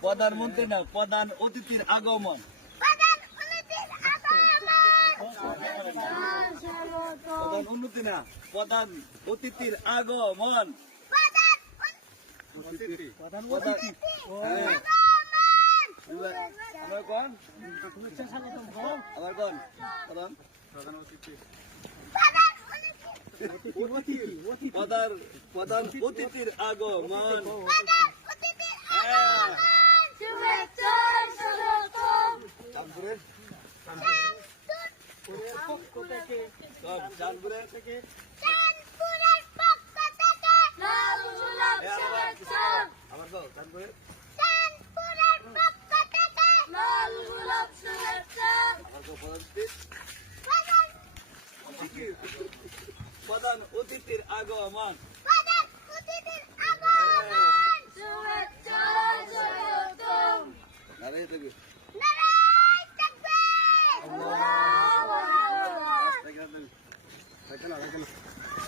প্রধানমন্ত্রী না প্রধান অতিথির আগমন। প্রধান উন্নতি না প্রধান অতিথির আগমন। প্রধান অতিথি। হ্যাঁ। কোন? আবার কোন? প্রধান? অতিথির আগমন। চাঁদপুরের থেকে আবার ফকির প্রধান অতিথির আগমন। Thank you.